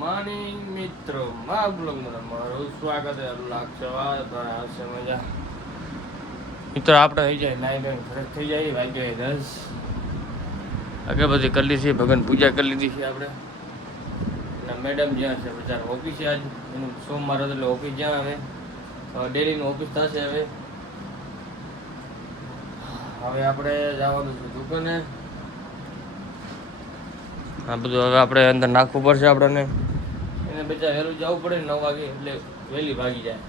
Morning મિત્રો, મારા બ્લોગમાં તમારું સ્વાગત છે. લાગશે આવશે મજા. મિત્રો આપણે થઈ જાય નાઈ ધોઈને ફ્રેશ થઈ જાય. વાગ્યો 10 આગળ બધી કરી લીધી, ભગવાન પૂજા કરી લીધી છે આપણે. અને મેડમ જ્યાં છે બચારા ઓફિસે, આજ એનું સોમવાર હતો એટલે ઓફિસ જ્યાં હવે ડેલીનું ઓફિસ થશે. હવે આપણે જવાનું છે દુકાને. આ બધું હવે આપણે અંદર નાખવું પડશે આપણને. એને બચા વહેલું જવું પડે 9 વાગે એટલે વહેલી ભાગી જાય.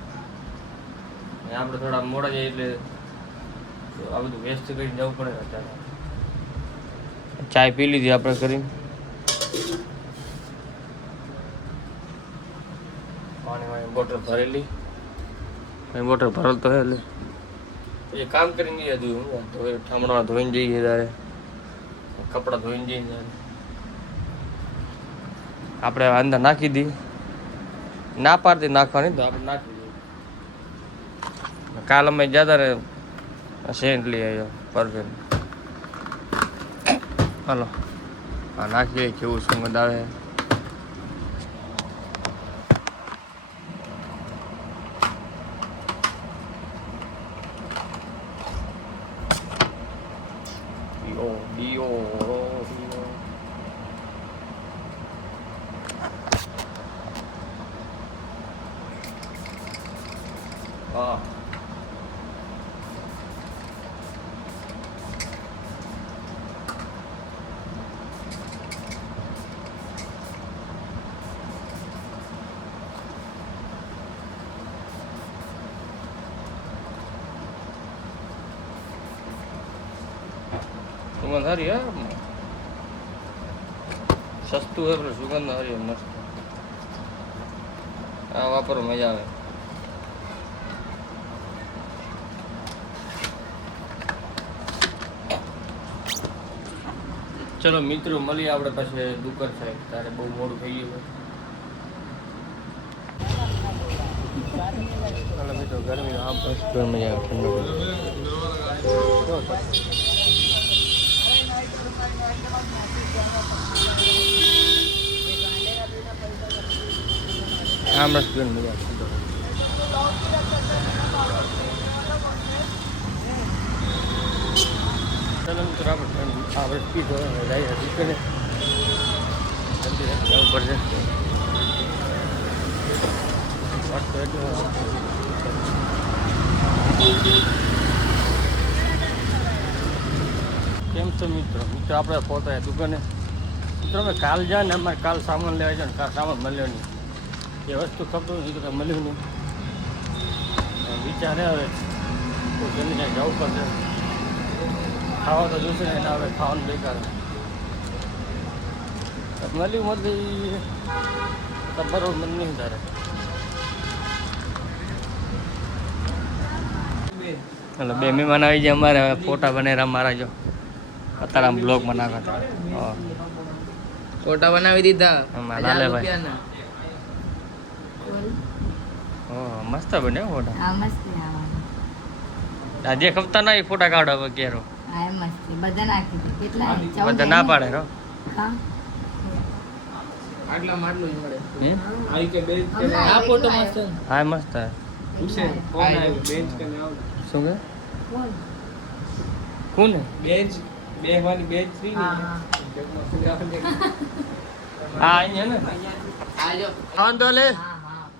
અને આપણે થોડા મોડા જઈએ એટલે આ બધું વેસ્ટ કરીને જવું પડે. અત્યારે ચાય પી લીધી આપણે કરીને, પાણી બોટલ ભરેલી, બોટલ ભરેલ તો હે એટલે એ કામ કરીને જઈએ. હતું ઠામડા ધોઈને જઈએ, ત્યારે કપડાં ધોઈને જઈએ. ત્યારે આપણે અંદર નાખી દી, ના પાડતી નાખવાની તો આપણે નાખી દઈએ. કાલ અમે જતા રે સેન્ટ લઈ આવ્યો પરફેક્ટ. હાલો હા નાખીએ, કેવું સુગંધ આવે. હા સુગંધ સારી હે, સસ્તું હે પણ સુગંધ સારી મસ્ત. આ વાપરો મજા આવે. ચલો મિત્રો મળીએ આપણે પાસે દુકાન સાહેબ. તારે બહુ મોડું થઈ ગયું. ચાલો મિત્રો ગરમી આમ મજા આવે, ઠંડુ આમ રેસ્ટોરન્ટ મજા આવે. ચાલો મિત્રો આપણે સ્પીડ જાય દુકાને જવું પડશે. કેમ છો મિત્રો? આપણે પહોંચાય દુકાને. મિત્રો અમે કાલ જાય ને, અમારે કાલ સામાન લેવા જાય ને, કાલ સામાન મળ્યો નહીં. એ વસ્તુ ખબર નહીં તો મળ્યું નહીં. વિચારે હવે તો જઈને ક્યાંય જવું પડશે. ખાવા તો જોશે ને, હવે ખાવાનું બેકાર મળ્યું મળી તો બરોબર મને નહીં તારે. હલો, 2 મહેમાન આવી જાય અમારે. હવે ફોટા બનાવ્યા મારા. જો અત્યારે આમ બ્લોગમાં નાખતા ફોટા બનાવી દીધા લાલેભાઈ. મસ્ત બન્યો ફોટા. આજે ખપતા ના ફોટા કાઢો હવે કેરો બધા ના પાડે રો. આ ફોટો મસ્ત. હા મસ્ત. શું કે કોણ બેન્ચ બેહવાની બેન્ચ ફ્રી ને? હા અહીંયા ને આજો ખાવાનું તો લે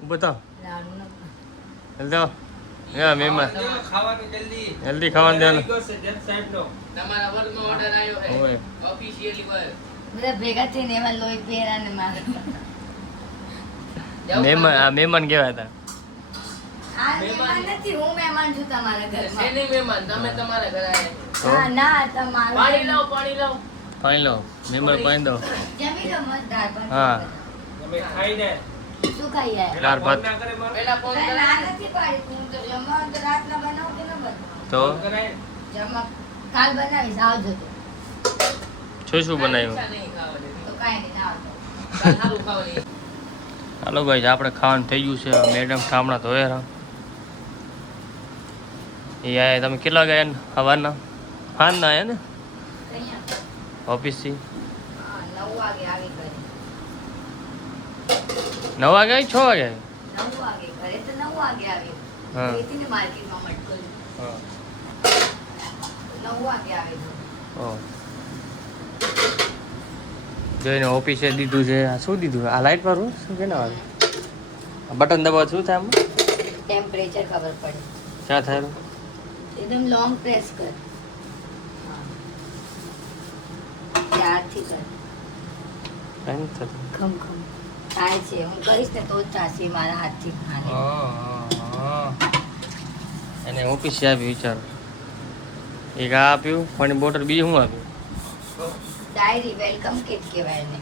બતાવ હેલો. હા મહેમાન ખાવાનું જલ્દી ખાવાનું દેવાનું. તમારા વર્ગનો ઓર્ડર આવ્યો છે ઓફિશિયલી પર બધા ભેગા થઈને એવા લોહી પહેરા ને મારે મહેમાન કેવા હતા? આ મહેમાન નથી, હું મહેમાન છું તમારા ઘરમાં. શેની મહેમાન? તમે તમારા ઘરે આવ્યા. હા ના તમારું પાણી લાવ પાણી લાવ પાણી લો મહેમાન પાણી દો. જમી લો મસ્ત દાળ ભાત. હા તમે ખાઈ દે. શું ખાઈ જાય? દાળ ભાત પેલા ફોન ના કરાય નથી પાડી. હું તો જમવા તો રાતના બનાવું કે ન બનાવું? તો જમવા કાલ બનાવીશ, આવજો તો. શું બનાવ્યું? નહીં ખાવા દે તો કાંઈ નહીં, આવજો. સારું ખાવાની. હાલો ભાઈ આપણે ખાવાનું થઈ ગયું છે. મેડમ ઠામણા ધોયા. એ આયા તમે કેટલા ગયા સવારના? ના આયા ને અહીંયા ઓફિસથી? 9 વાગે આવી ઘરે. 9 વાગે આવી 6 વાગે આવી? 9 વાગે ઘરે તો 9 વાગે આવે હા. ગઈ ને માર્કેટમાં મટકો હા 9 વાગે આવે છે ઓ જોઈને ઓફિસે દીધું છે આ શું દીધું આ લાઈટ વાળું શું કે ના વાળું બટન દબાવ શું થાય આમાં ટેમ્પરેચર ખબર પડે ક્યાં થાય એકદમ લોંગ પ્રેસ કર ત્યારથી કર કઈ નથી થતું ખમ ખમ થાય છે હું કરીશ ને તો જ થશે મારા હાથથી ખાને અને ઓફિસે આવી વિચારો એક આ આપ્યું પાણી બોટલ બીજું શું આપ્યું ડાયરી વેલકમ કિટ કહેવાય ને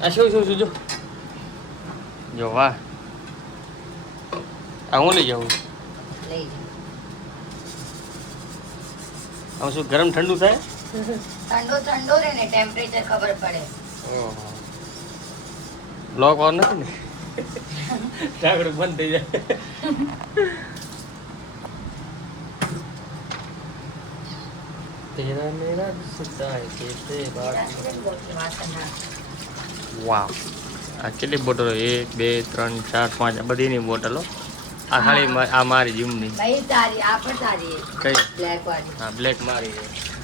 આ શું શું શું જો વાહ આ હું લઈ જાઉં લઈ જા આમાં શું ગરમ ઠંડુ થાય ઠંડો ઠંડો રે ને ટેમ્પરેચર ખબર પડે બ્લોક ઓન નથી ને ઢાંકણું બંધ થઈ જાય તેરા મેરા રિશ્તા હૈ કેસે બાત વાવ આ કેટલી બોટલો 1 2 3 4 5 બધીની બોટલો આ ખાલી આ મારી જીમની ભાઈ તારી આ પણ તારી કઈ બ્લેક વાળી હા બ્લેક મારી છે